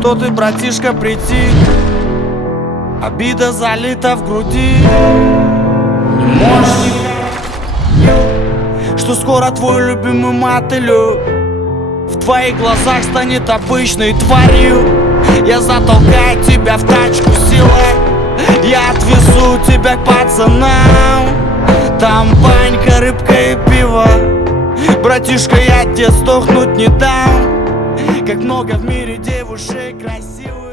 что ты, братишка, прийти. Обида залита в груди. Не можешь никак, что скоро твой любимый мотылек в твоих глазах станет обычной тварью. Я затолкаю тебя в тачку силой, я отвезу тебя к пацанам. Там банька, рыбка и пиво. Братишка, я тебе сдохнуть не дам. Как много в мире девушек красивых.